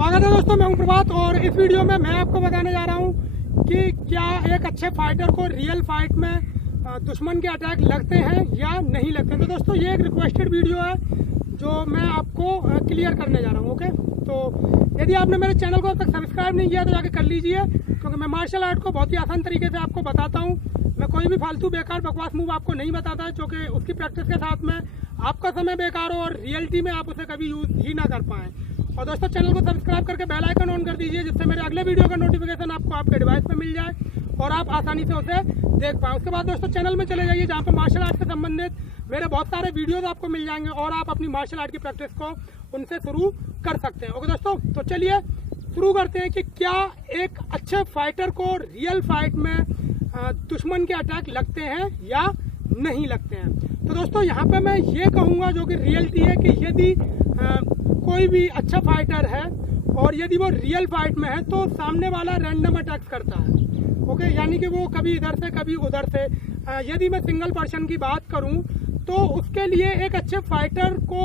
स्वागत है दोस्तों, मैं हूं प्रभात और इस वीडियो में मैं आपको बताने जा रहा हूं कि क्या एक अच्छे फाइटर को रियल फाइट में दुश्मन के अटैक लगते हैं या नहीं लगते। तो दोस्तों ये एक रिक्वेस्टेड वीडियो है जो मैं आपको क्लियर करने जा रहा हूं। ओके, तो यदि आपने मेरे चैनल को अब तक सब्सक्राइब नहीं किया तो जाके कर लीजिए, क्योंकि मैं मार्शल आर्ट को बहुत ही आसान तरीके से आपको बताता हूँ। मैं कोई भी फालतू बेकार बकवास मूव आपको नहीं बताता है, क्योंकि उसकी प्रैक्टिस के साथ में आपका समय बेकार हो और रियलिटी में आप उसे कभी यूज ही ना कर पाएँ। और दोस्तों चैनल को सब्सक्राइब करके बेल आइकन ऑन कर दीजिए, जिससे मेरे अगले वीडियो का नोटिफिकेशन आपको आपके डिवाइस पे मिल जाए और आप आसानी से उसे देख पाएँ। उसके बाद दोस्तों चैनल में चले जाइए, जहाँ पर मार्शल आर्ट से संबंधित मेरे बहुत सारे वीडियोस आपको मिल जाएंगे और आप अपनी मार्शल आर्ट की प्रैक्टिस को उनसे शुरू कर सकते हैं। ओके दोस्तों, तो चलिए शुरू करते हैं कि क्या एक अच्छे फाइटर को रियल फाइट में दुश्मन के अटैक लगते हैं या नहीं लगते हैं। तो दोस्तों यहाँ पे मैं ये कहूँगा, जो कि रियलिटी है, कि यदि कोई भी अच्छा फाइटर है और यदि वो रियल फाइट में है तो सामने वाला रैंडम अटैक्स करता है। ओके, यानी कि वो कभी इधर से कभी उधर से। यदि मैं सिंगल पर्सन की बात करूं तो उसके लिए एक अच्छे फाइटर को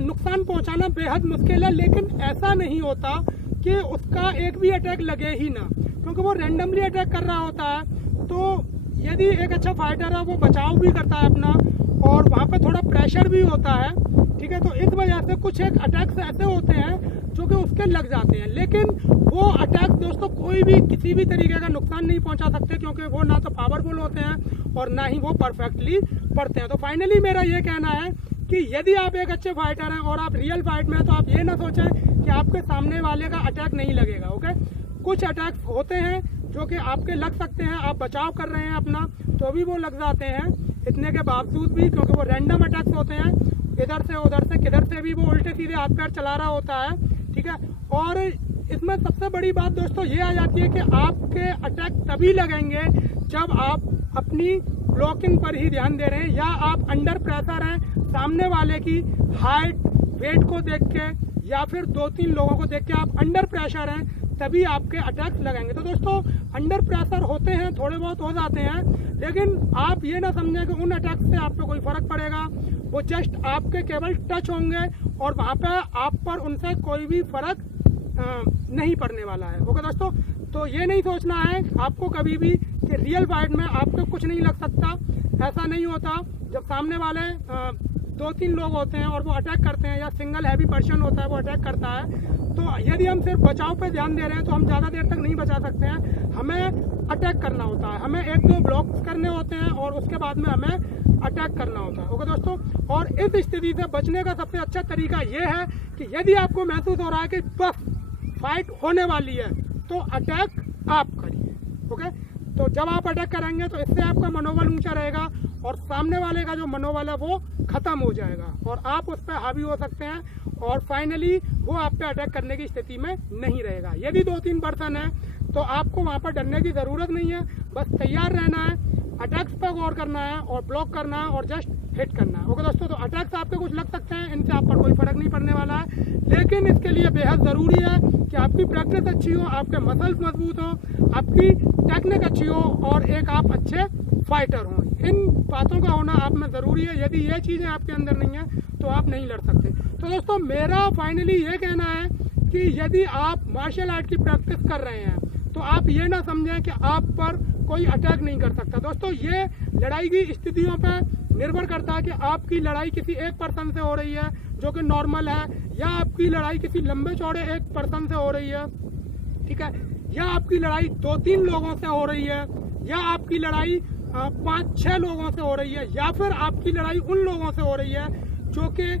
नुकसान पहुंचाना बेहद मुश्किल है, लेकिन ऐसा नहीं होता कि उसका एक भी अटैक लगे ही ना, क्योंकि वो रैंडमली अटैक कर रहा होता है। तो यदि एक अच्छा फाइटर है वो बचाव भी करता है अपना, और वहाँ पे थोड़ा प्रेशर भी होता है, ठीक है। तो इस वजह से कुछ एक अटैक्स ऐसे होते हैं जो कि उसके लग जाते हैं, लेकिन वो अटैक दोस्तों कोई भी किसी भी तरीके का नुकसान नहीं पहुंचा सकते, क्योंकि वो ना तो पावरफुल होते हैं और ना ही वो परफेक्टली पड़ते हैं। तो फाइनली मेरा ये कहना है कि यदि आप एक अच्छे फाइटर हैं और आप रियल फाइट में हैं, तो आप ये ना सोचें कि आपके सामने वाले का अटैक नहीं लगेगा। ओके, कुछ अटैक्स होते हैं जो कि आपके लग सकते हैं, आप बचाव कर रहे हैं अपना तो भी वो लग जाते हैं, इतने के बावजूद भी, क्योंकि वो रैंडम अटैक्स होते हैं, इधर से उधर से किधर से भी वो उल्टे सीधे हाथ पैर चला रहा होता है, ठीक है। और इसमें सबसे बड़ी बात दोस्तों ये आ जाती है कि आपके अटैक तभी लगेंगे जब आप अपनी ब्लॉकिंग पर ही ध्यान दे रहे हैं, या आप अंडर प्रेशर हैं, सामने वाले की हाइट वेट को देख के, या फिर 2-3 लोगों को देख के आप अंडर प्रेशर हैं, तभी आपके अटैक्स लगेंगे। तो दोस्तों अंडर प्रेशर होते हैं, थोड़े बहुत हो जाते हैं, लेकिन आप ये ना समझें कि उन अटैक्स से आप पे कोई फर्क पड़ेगा। वो जस्ट आपके केवल टच होंगे और वहाँ पे आप पर उनसे कोई भी फर्क नहीं पड़ने वाला है। ओके दोस्तों, तो ये नहीं सोचना है आपको कभी भी कि रियल फाइट में आपको कुछ नहीं लग सकता, ऐसा नहीं होता। जब सामने वाले 2-3 लोग होते हैं और वो अटैक करते हैं, या सिंगल हैवी पर्सन होता है वो अटैक करता है, तो यदि हम सिर्फ बचाव पे ध्यान दे रहे हैं तो हम ज़्यादा देर तक नहीं बचा सकते हैं, हमें अटैक करना होता है, हमें 1-2 ब्लॉक्स करने होते हैं और उसके बाद में हमें अटैक करना होता है। ओके दोस्तों, और इस स्थिति से बचने का सबसे अच्छा तरीका ये है कि यदि आपको महसूस हो रहा है कि बस फाइट होने वाली है, तो अटैक आप करिए। ओके, तो जब आप अटैक करेंगे तो इससे आपका मनोबल ऊंचा रहेगा और सामने वाले का जो मनोबल है वो खत्म हो जाएगा और आप उस पर हावी हो सकते हैं और फाइनली वो आप पे अटैक करने की स्थिति में नहीं रहेगा। यदि 2-3 पर्सन है तो आपको वहां पर डरने की जरूरत नहीं है, बस तैयार रहना है, अटैक्स पर गौर करना है और ब्लॉक करना है और जस्ट हिट करना है। ओके दोस्तों, तो अटैक्स आपके कुछ लग सकते हैं, इनसे आप पर कोई फर्क नहीं पड़ने वाला है, लेकिन इसके लिए बेहद जरूरी है कि आपकी प्रैक्टिस अच्छी हो, आपके मसल्स मजबूत हो, आपकी टेक्निक अच्छी हो और एक आप अच्छे फाइटर हो। इन बातों का होना आप में जरूरी है। यदि ये चीजें आपके अंदर नहीं है तो आप नहीं लड़ सकते। तो दोस्तों मेरा फाइनली ये कहना है कि यदि आप मार्शल आर्ट की प्रैक्टिस कर रहे हैं तो आप ये ना समझें कि आप पर कोई अटैक नहीं कर सकता। दोस्तों ये लड़ाई की स्थितियों पर निर्भर करता है कि आपकी लड़ाई किसी एक पर्सन से हो रही है जो कि नॉर्मल है, या आपकी लड़ाई किसी लंबे चौड़े एक पर्सन से हो रही है, ठीक है, या आपकी लड़ाई 2-3 लोगों से हो रही है, या आपकी लड़ाई 5-6 लोगों से हो रही है, या फिर आपकी लड़ाई उन लोगों से हो रही है जो कि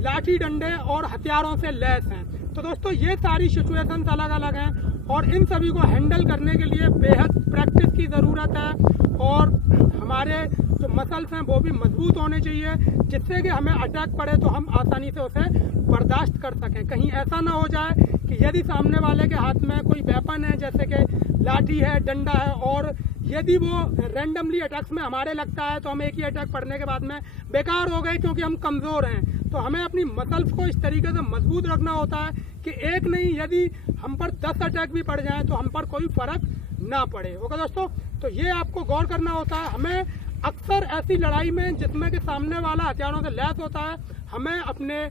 लाठी डंडे और हथियारों से लैस हैं। तो दोस्तों ये सारी सिचुएशंस अलग अलग हैं और इन सभी को हैंडल करने के लिए बेहद प्रैक्टिस की ज़रूरत है और हमारे जो मसल्स हैं वो भी मजबूत होने चाहिए, जिससे कि हमें अटैक पड़े तो हम आसानी से उसे बर्दाश्त कर सकें। कहीं ऐसा ना हो जाए कि यदि सामने वाले के हाथ में कोई वेपन है जैसे कि लाठी है, डंडा है, और यदि वो रैंडमली अटैक्स में हमारे लगता है तो हम एक ही अटैक पड़ने के बाद में बेकार हो गए क्योंकि हम कमज़ोर हैं। तो हमें अपनी मसल्स को इस तरीके से मजबूत रखना होता है कि एक नहीं, यदि हम पर 10 अटैक भी पड़ जाएं तो हम पर कोई फर्क ना पड़े। ओके दोस्तों, तो ये आपको गौर करना होता है। हमें अक्सर ऐसी लड़ाई में जिसमें कि सामने वाला हथियारों से लैस होता है, हमें अपने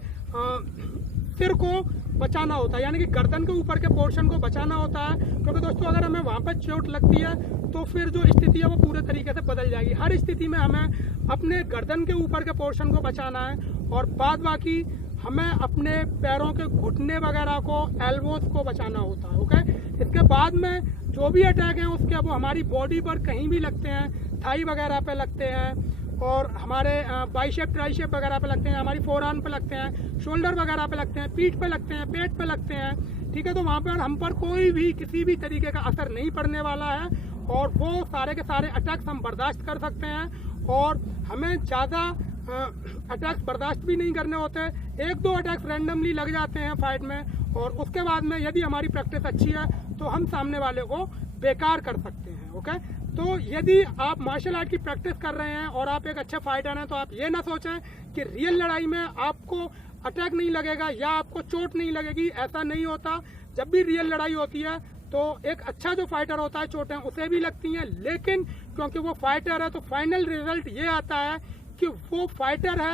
सिर को बचाना होता है, यानी कि गर्दन के ऊपर के पोर्शन को बचाना होता है, क्योंकि दोस्तों अगर हमें वहां पर चोट लगती है तो फिर जो स्थिति है वो पूरे तरीके से बदल जाएगी। हर स्थिति में हमें अपने गर्दन के ऊपर के पोर्शन को बचाना है और बाद बाकी हमें अपने पैरों के घुटने वगैरह को, एल्बोज को बचाना होता है। ओके, इसके बाद में जो भी अटैक हैं उसके वो हमारी बॉडी पर कहीं भी लगते हैं, थाई वगैरह पे लगते हैं और हमारे बाइसेप ट्राइसेप वगैरह पे लगते हैं, हमारी फोरआर्म पे लगते हैं, शोल्डर वगैरह पे लगते हैं, पीठ पे लगते हैं, पेट पे लगते हैं, ठीक है। तो वहाँ पर हम पर कोई भी किसी भी तरीके का असर नहीं पड़ने वाला है और वो सारे के सारे अटैक्स हम बर्दाश्त कर सकते हैं और हमें ज़्यादा अटैक्स बर्दाश्त भी नहीं करने होते। 1-2 अटैक्स रैंडमली लग जाते हैं फाइट में और उसके बाद में यदि हमारी प्रैक्टिस अच्छी है तो हम सामने वाले को बेकार कर सकते हैं। ओके, तो यदि आप मार्शल आर्ट की प्रैक्टिस कर रहे हैं और आप एक अच्छे फाइटर हैं तो आप ये ना सोचें कि रियल लड़ाई में आपको अटैक नहीं लगेगा या आपको चोट नहीं लगेगी, ऐसा नहीं होता। जब भी रियल लड़ाई होती है तो एक अच्छा जो फाइटर होता है, चोटें उसे भी लगती हैं, लेकिन क्योंकि वो फाइटर है तो फाइनल रिजल्ट ये आता है कि वो फाइटर है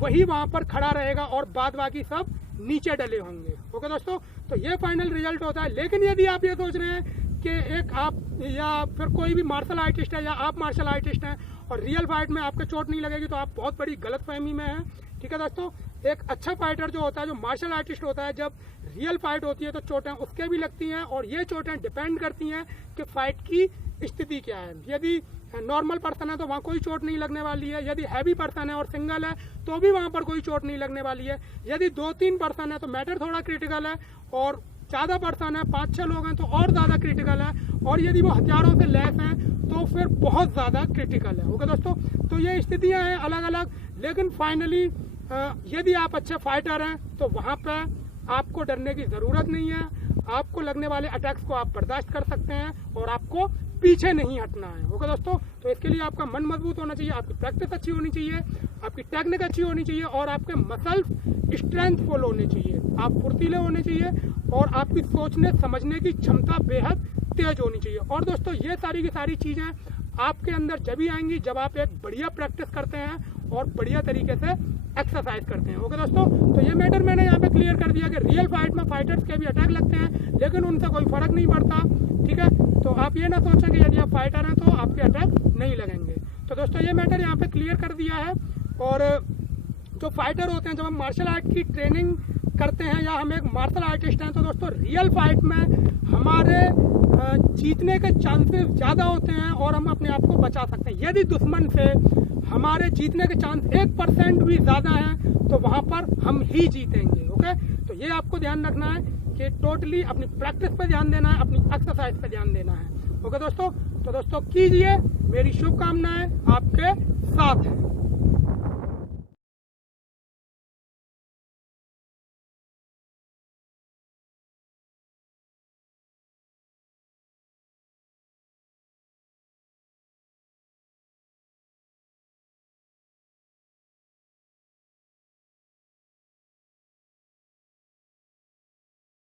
वही वहां पर खड़ा रहेगा और बाद बाकी सब नीचे डले होंगे। ओके दोस्तों, तो ये फाइनल रिजल्ट होता है। लेकिन यदि आप ये सोच रहे हैं कि एक आप या फिर कोई भी मार्शल आर्टिस्ट है या आप मार्शल आर्टिस्ट हैं और रियल फाइट में आपके चोट नहीं लगेगी, तो आप बहुत बड़ी गलतफहमी में हैं। ठीक है दोस्तों, एक अच्छा फाइटर जो होता है, जो मार्शल आर्टिस्ट होता है, जब रियल फाइट होती है तो चोटें उसके भी लगती हैं, और ये चोटें डिपेंड करती हैं कि फाइट की स्थिति क्या है। यदि नॉर्मल पर्सन है तो वहाँ कोई चोट नहीं लगने वाली है, यदि हैवी पर्सन है और सिंगल है तो भी वहाँ पर कोई चोट नहीं लगने वाली है, यदि 2-3 पर्सन है तो मैटर थोड़ा क्रिटिकल है, और ज्यादा पर्सन है 5-6 लोग हैं तो और ज्यादा क्रिटिकल है, और यदि वो हथियारों से लैस हैं तो फिर बहुत ज्यादा क्रिटिकल है। ओके दोस्तों, तो ये स्थितियां हैं अलग अलग। लेकिन फाइनली यदि आप अच्छे फाइटर हैं तो वहां पे आपको डरने की जरूरत नहीं है, आपको लगने वाले अटैक्स को आप बर्दाश्त कर सकते हैं और आपको पीछे नहीं हटना है। ओके दोस्तों, तो इसके लिए आपका मन मजबूत होना चाहिए, आपकी प्रैक्टिस अच्छी होनी चाहिए, आपकी टेक्निक अच्छी होनी चाहिए, और आपके मसल्स स्ट्रेंथफुल होने चाहिए, आप फुर्तीले होने चाहिए, और आपकी सोचने समझने की क्षमता बेहद तेज होनी चाहिए। और दोस्तों, ये सारी की सारी चीजें आपके अंदर जब ही आएंगी जब आप एक बढ़िया प्रैक्टिस करते हैं और बढ़िया तरीके से एक्सरसाइज करते हैं। ओके दोस्तों, तो ये मैटर मैंने यहाँ पे क्लियर कर दिया कि रियल फाइट में फाइटर्स के भी अटैक लगते हैं, लेकिन उनसे कोई फर्क नहीं पड़ता। ठीक है, तो आप ये ना सोचें कि यदि आप फाइटर हैं तो आपके अटैक नहीं लगेंगे। तो दोस्तों, ये मैटर यहाँ पे क्लियर कर दिया है। और जो फाइटर होते हैं, जब हम मार्शल आर्ट की ट्रेनिंग करते हैं या हम एक मार्शल आर्टिस्ट हैं, तो दोस्तों रियल फाइट में हमारे जीतने के चांसेस ज़्यादा होते हैं और हम अपने आप को बचा सकते हैं। यदि दुश्मन से हमारे जीतने के चांस 1% भी ज़्यादा हैं तो वहाँ पर हम ही जीतेंगे। ओके, तो ये आपको ध्यान रखना है कि टोटली अपनी प्रैक्टिस पे ध्यान देना है, अपनी एक्सरसाइज पे ध्यान देना है। ओके दोस्तों, तो दोस्तों कीजिए, मेरी शुभकामनाएं आपके साथ।